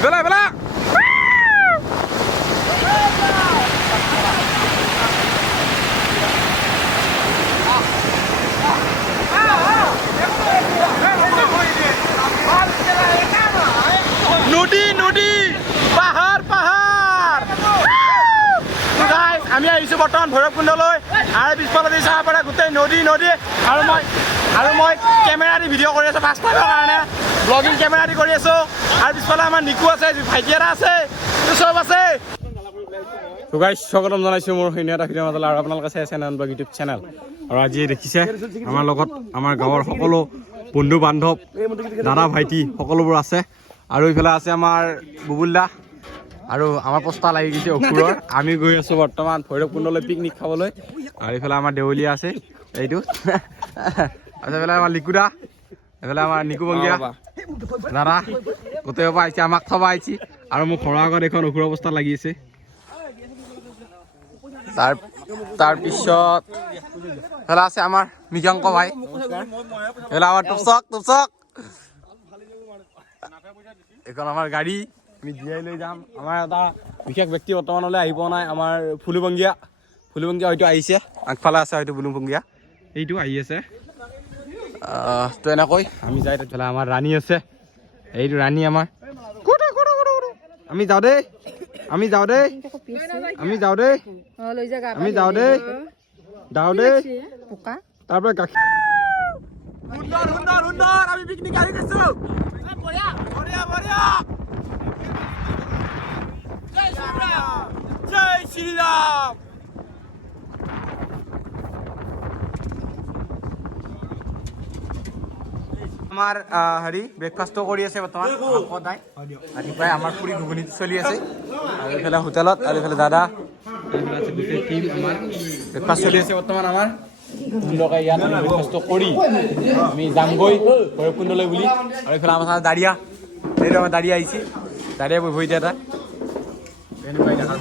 Bela, bela. নদী নদী পাহাৰ পাহাৰ আমি আহিছোঁ বৰ্তমান ভৈৰৱকুণ্ডলৈ আৰু পিছফালে চাব পাৰে গোটেই নদী নদী আৰু মই কেমেৰা দি ভিডিঅ' কৰি আছোঁ ফাৰ্ষ্ট টাইমৰ কাৰণে ব্লগিং কেমেৰা দি কৰি আছোঁ আৰু পিছফালে আমাৰ নিকু আছে ভাইটি এটা আছে চব আছে স্বাগতম জনাইছোঁ মোৰ অন্য এটা ভিডিঅ'ৰ মাজলৈ আৰু আপোনালোকে চাই আছে নয়ন ব্লগ ইউটিউব চেনেল আৰু আজি দেখিছে আমাৰ লগত আমাৰ গাঁৱৰ সকলো বন্ধু বান্ধৱ দাদা ভাইটি সকলোবোৰ আছে আৰু এইফালে আছে আমাৰ বুবুল দা আৰু আমাৰ পোষ্টা লাগি গৈছে অসুৰৰ আমি গৈ আছোঁ বৰ্তমান ভৈৰৱকুণ্ডলৈ পিকনিক খাবলৈ আৰু এইফালে আমাৰ দেউলীয়া আছে এইটো আৰু এইফালে আমাৰ লিকুদা এইফালে আমাৰ নিকু বংগীয়া দাদা গোটেই পৰা আহিছে আমাক থবা আহিছে আৰু মোৰ ঘৰৰ আগত এখন অসুৰ অৱস্থা লাগি আছে তাৰপিছত এইফালে আছে আমাৰ মৃগাংক ভাই এইফালে আমাৰ টুপচক এখন আমাৰ গাড়ী আমি জীয়াই লৈ যাম আমাৰ এটা বিশেষ ব্যক্তি বৰ্তমানলৈ আহি পোৱা নাই আমাৰ ফুলুবংগীয়া হয়তো আহিছে আগফালে আছে হয়তো ফুলুবংগীয়া এইটো আহি আছে তো এনেকৈ আমি যাই তেতিয়াহ'লে আমাৰ ৰাণী আছে এইটো ৰাণী আমাৰ আমি যাওঁ দেই তাৰপৰা গাখীৰ সুন্দৰ আমি পিকনিক আহি গৈছো জয় শ্ৰীৰাম আমাৰ হেৰি ব্ৰেকফাষ্টটো কৰি আছে বৰ্তমান ৰাতিপুৱাই আমাৰ পুৰি ঘুগুনি চলি আছে আৰু এইফালে হোটেলত আৰু এইফালে দাদা এইফালে আছে গোটেই টিম আমাৰ ব্ৰেকফাষ্ট চলি আছে বৰ্তমান আমাৰ সুন্দৰকৈ ইয়াত আমি ব্ৰেকফাষ্টটো কৰি আমি যামগৈ ভৈৰৱকুণ্ডলৈ বুলি আৰু এইফালে আমাৰ দাৰিয়া এইটো আমাৰ দাৰিয়া আহিছে দাৰিয়া বহি দিয়া এটা এনেকুৱাই দেখাৰ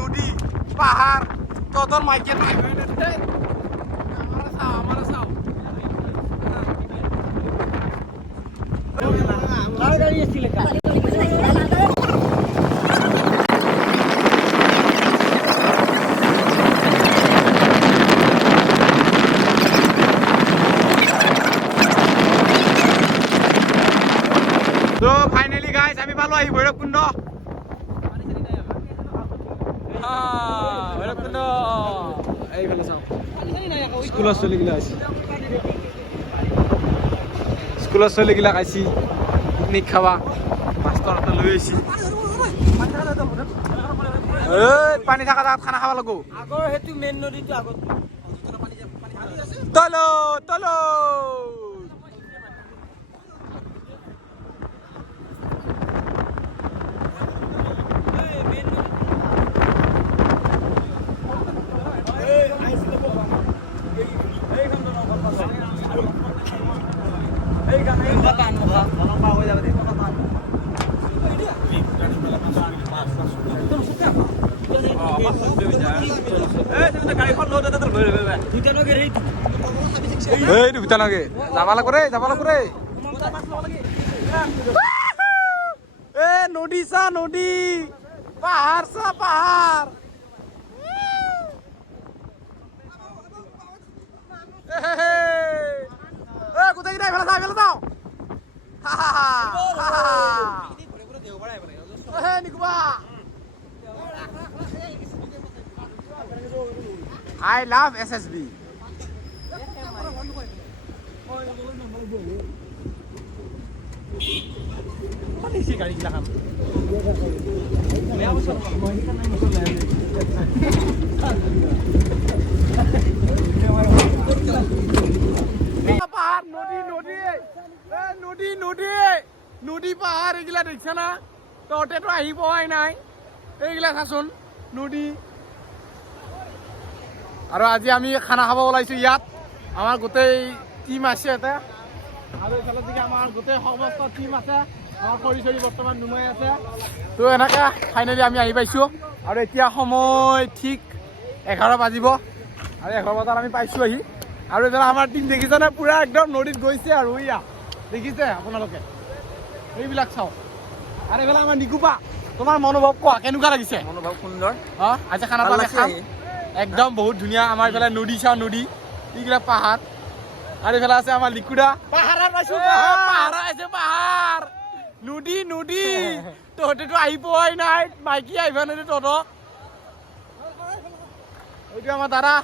নদী পাহাৰ তহঁতৰ মাইকে So finally guys আমি পালো আহি ভৈৰৱকুণ্ড ভৈৰৱকুণ্ড এইফালে চাওঁ স্কুলৰ ছোৱালীগিলা আছে পিকনিক খাবা মাষ্টৰ এটা লৈ আহিছে পানী থকা জেগাত খানা খাব লাগিব আগৰ সেইটো মেইন নদীটো আগত তলো গাড়ীখন এইটো ভূটানকে যাবা লাগব ৰে যাবা লাগব ৰে এ নদী চা নদী পাহাৰ চা পাহাৰ গোটেইকেইটা এইফালে চা এইফালে যাওঁ নিকুবা I love SSB. নদী পাহাৰ এইগিলা দেখিছা না তহঁতেতো আহি পোৱাই নাই এইগিলা চাচোন নদী আৰু আজি আমি খানা খাব ওলাইছোঁ ইয়াত আমাৰ গোটেই টিম আছে ইয়াতে আৰু এইফালে দিকে আমাৰ গোটেই সমস্ত টিম আছে আমাৰ খৰি চৰি বৰ্তমান নুমাই আছে তো এনেকৈ ফাইনেলি আমি আহি পাইছোঁ আৰু এতিয়া সময় ঠিক 11 বাজিব আৰু 11 বজাত আমি পাইছোঁ আহি আৰু এইফালে আমাৰ টিম দেখিছেনে পূৰা একদম নদীত গৈছে আৰু ইয়া দেখিছে আপোনালোকে এইবিলাক চাওক আৰু এইফালে আমাৰ নিকুপা তোমাৰ মনোভাৱ কোৱা কেনেকুৱা লাগিছে মনোভাৱ সুন্দৰ আজি খানাটো আমি খাম একদম বহুত ধুনীয়া আমাৰ এইফালে নদী চাওঁ নদী এইগিলা পাহাৰ আৰু এইফালে আছে আমাৰ লিকুৰা পাহাৰত পাইছোঁ পাহাৰ আছে পাহাৰ নদী নদী তহঁতেতো আহি পোৱাই নাই মাইকী আহিবা নদী তহঁতক এইটো আমাৰ দাদা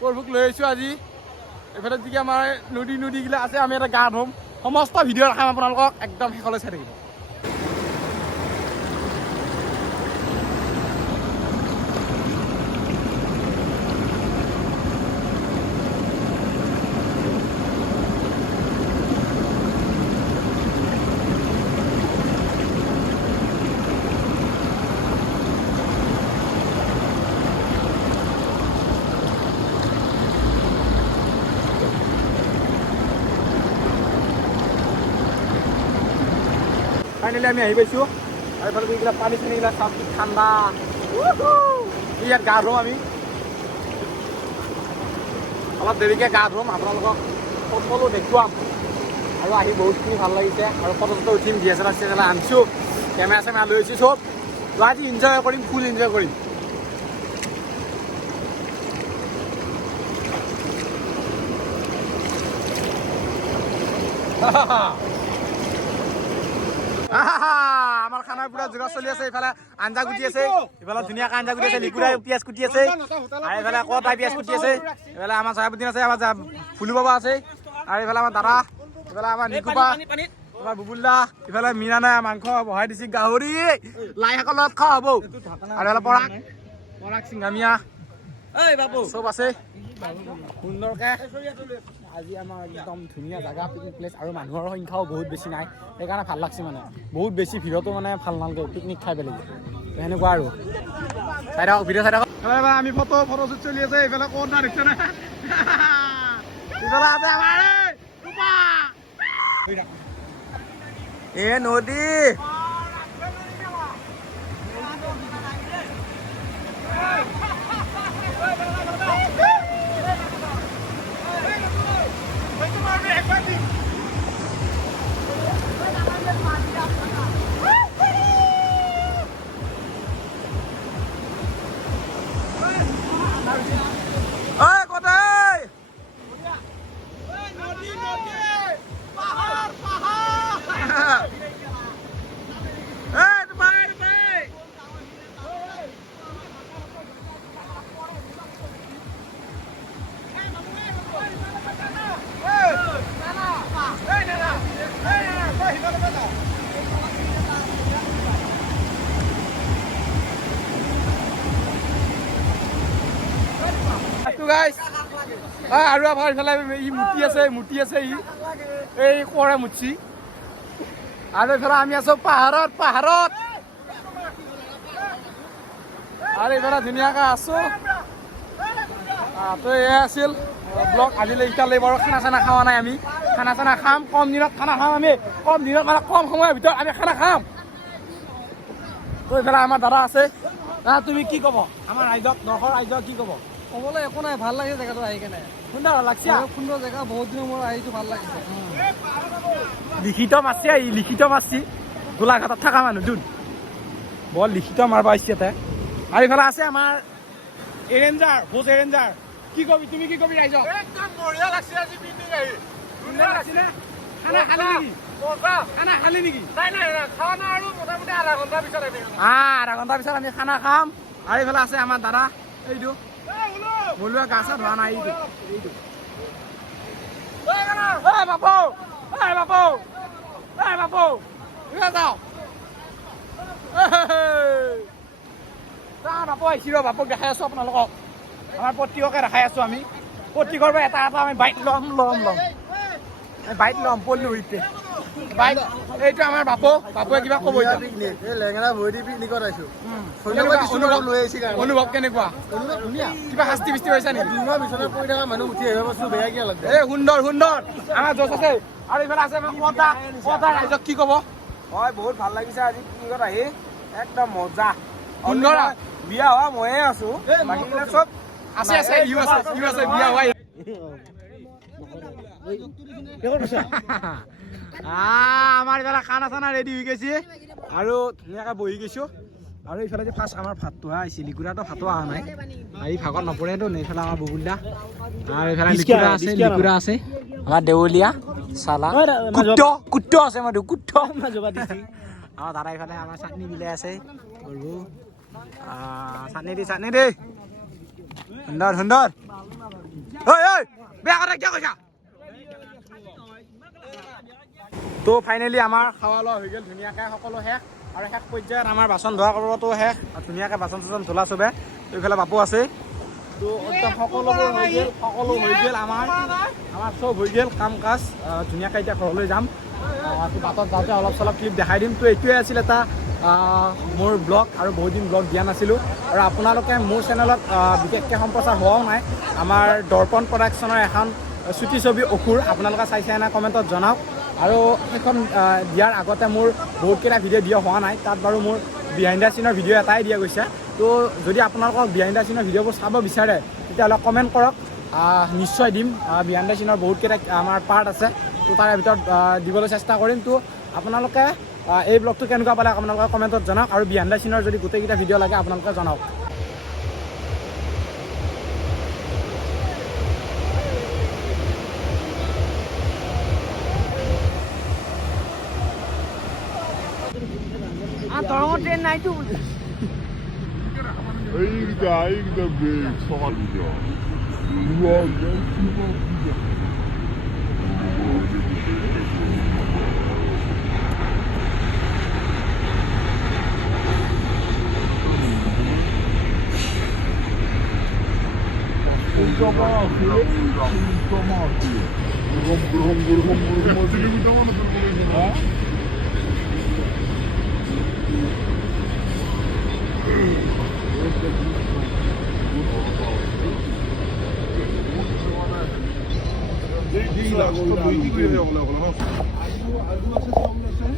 প্ৰভুক লৈ আহিছোঁ আজি এইফালে যিকি আমাৰ নদী নদীগিলা আছে আমি এটা গা ধুম সমস্ত ভিডিঅ' দেখাম আপোনালোকক একদম শেষলৈ চাই থাকিব ফাইনেলি আমি আহি পাইছোঁ আৰু এইফালে এইবিলাক পানী চানীবিলাক চাফ ঠাণ্ডা ইয়াত গা ধুম আমি অলপ দেৰিকৈ গা ধুম আপোনালোকক সকলো দেখুৱাম আৰু আহি বহুতখিনি ভাল লাগিছে আৰু ফটো চটো উঠিম DSLR আনিছোঁ কেমেৰা চেমেৰা লৈ আহিছোঁ চব তো আজি এনজয় কৰিম ফুল এনজয় কৰিম আমাৰ খানাৰ পুৰা যোগাৰ চলি আছে এইফালে আঞ্জা কুটি আছে এইফালে ধুনীয়াকৈ আঞ্জা কুটি আছে লিকুৰাই পিঁয়াজ কুটি আছে আৰু এইফালে আকৌ তাই পিঁয়াজ কুটি আছে এইফালে আমাৰ চাহাবুদ্দিন আছে আমাৰ ফুলু বাবা আছে আৰু এইফালে আমাৰ দাদা এইফালে আমাৰ নিকুপা আমাৰ বুবুল্লা এইফালে মীনা নাই মাংস বহাই দিছে গাহৰি লাই শাকৰ লগত খোৱা হ'ব আৰু এইফালে পৰাগ চিংঘামিয়া চব আছে সুন্দৰকৈ আজি আমাৰ একদম ধুনীয়া জেগা পিকনিক প্লেচ আৰু মানুহৰ সংখ্যাও বহুত বেছি নাই সেইকাৰণে ভাল লাগছে মানে বহুত বেছি ভিৰতো মানে ভাল নালাগে পিকনিক খাই পেলাই সেনেকুৱা আৰু চাই থাকক ভিডিঅ' চাই থাকক আমি ফটোশ্বুট চলি আছে এইফালে ক'ত না দেখিছে না এইফালে আছে আমাৰ এ নদী আৰু আমাৰ ইফালে ই মূৰ্তি আছে ই এই কৰে মুচি আৰু এইফালে আমি আছো পাহাৰত আৰু এইফালে ধুনীয়াকৈ আছো তো এয়া আছিল ব্লগ আজিলৈ এতিয়ালৈ বাৰু খানা চানা খোৱা নাই আমি খানা চানা খাম কম দিনত খানা খাম আমি কম দিনত মানে কম সময়ৰ ভিতৰত আমি খানা খাম তো এইফালে আমাৰ দাদা আছে তুমি কি ক'ব আমাৰ ৰাইজক দৰ্শকৰ ৰাইজক কি ক'ব ক'বলৈ একো নাই, ভাল লাগিছে জেগাটো আহি কেনে। সুন্দৰ লাগছে সুন্দৰ জেগা, বহুত দিনৰ মূৰত আহিছোঁ, ভাল লাগিছে। লিখিত মাছছি লিখিত মাছছি গোলাঘাটত থকা মানুহ দুন বৰ লিখিত মাৰবা আহিছে ইয়াতে। আৰু ইফালে আছে আমাৰ এৰেঞ্জাৰ ভোজ এৰেঞ্জাৰ। কি কবি তুমি, কি কবি ৰাইজক? একদম বঢ়িয়া লাগছে আজি পিকনিক আহি। ধুনীয়া লাগছে নে? খানা খালি নেকি? খানা খালি নেকি? নাই নাই নাই, খোৱা নাই আৰু মোটামুটি আধা ঘণ্টাৰ পিছত আমি আধা ঘণ্টাৰ পিছত আমি খানা খাম। আৰু এইফালে আছে আমাৰ দাদা, এইটো বলুৱা গা চা ধোৱা নাই, এইটো এইটো বাপু, বাপু, বাপু, যাওঁ বাপু আহিছি ৰ, বাপুক দেখাই আছো আপোনালোকক। আমাৰ প্ৰত্যেককে দেখাই আছো আমি। প্ৰত্যেকৰ পৰা এটা এটা আমি বাইক ল'ম বাইক ল'ম পল্লু হৈছে বাইক। এইটো আমাৰ বাপু, বাপুৱে কিবা ক'ব এতিয়া। লেঙেৰা ভৰি পিকনিকত আহিছোঁ। অনুভৱ কেনেকুৱা? ধুনীয়া। কিবা শাস্তি বিস্তি হৈছে নেকি? বিচনাত পৰি থকা মানুহ উঠি আহিব বস্তু বেয়া কিয় লাগে? এই সুন্দৰ সুন্দৰ, আমাৰ জচ আছে। আৰু এইফালে আছে কটা ৰাইজক কি ক'ব? হয়, বহুত ভাল লাগিছে আজি পিকনিকত আহি, একদম মজা। সুন্দৰ বিয়া হোৱা ময়ে আছো, বাকীবিলাক চব আছে আছে, ইউ আছে বিয়া হোৱা। আমাৰ এইফালে খানা চানা ৰেডি হৈ গৈছে আৰু ধুনীয়াকৈ বহি গৈছো। আৰু এইফালে যে ফাৰ্ষ্ট আমাৰ ভাতটো আহিছে, লিকুৰাটো ভাতো অহা নাই, এই ভাগত নপৰেতো। এইফালে আমাৰ ববুল্লা আৰু এইফালে লিকুৰা আছে আমাৰ দেৱলীয়া চালা কুত্ত আছে, আমাৰ কুত্ত আমাৰ দাদা। এইফালে আমাৰ চাটনি বিলাই আছে, চাটনি দি সুন্দৰ সুন্দৰ। ঐ বেয়া কথা কিয় কৈছা? তো ফাইনেলি আমাৰ খাৱা লোৱা হৈ গ'ল ধুনীয়াকৈ, সকলো শেষ। আৰু শেষ পৰ্যায়ত আমাৰ বাচন ধোৱা কৰাটো শেষ, ধুনীয়াকৈ বাচন চাচন ধোলা চবে। তো এইফালে বাপু আছে, তো একদম সকলোবোৰ হৈ গ'ল, সকলো হৈ গ'ল আমাৰ চব হৈ গ'ল কাম কাজ। ধুনীয়াকৈ এতিয়া ঘৰলৈ যাম। বাটত যাওঁতে অলপ চলপ ক্লিপ দেখাই দিম। তো এইটোৱে আছিল এটা মোৰ ব্লগ, আৰু বহুত দিন ব্লগ দিয়া নাছিলোঁ। আৰু আপোনালোকে মোৰ চেনেলত বিশেষকৈ সম্প্ৰচাৰ হোৱাও নাই আমাৰ দৰ্পণ প্ৰডাকশ্যনৰ এখন চুটি ছবি অসুৰ, আপোনালোকে চাইছে নাই কমেণ্টত জনাওক। আৰু সেইখন দিয়াৰ আগতে মোৰ বহুতকেইটা ভিডিঅ' দিয়া হোৱা নাই, তাত বাৰু মোৰ বিহাইণ্ড দ্য চিনৰ ভিডিঅ' এটাই দিয়া গৈছে। তো যদি আপোনালোকক বিহাইণ্ড দ্য চিনৰ ভিডিঅ'বোৰ চাব বিচাৰে তেতিয়াহ'লে কমেণ্ট কৰক, নিশ্চয় দিম। বিহাইণ্ড দ্য চিনৰ বহুতকেইটা আমাৰ পাৰ্ট আছে, তো তাৰে ভিতৰত দিবলৈ চেষ্টা কৰিম। তো আপোনালোকে এই ব্লগটো কেনেকুৱা পালে আপোনালোকে কমেণ্টত জনাওক, আৰু বিহাইণ্ড দ্য চিনৰ যদি গোটেইকেইটা ভিডিঅ' লাগে আপোনালোকে জনাওক। দৰঙৰ ট্ৰেইন নাইতো। Ainda bem, só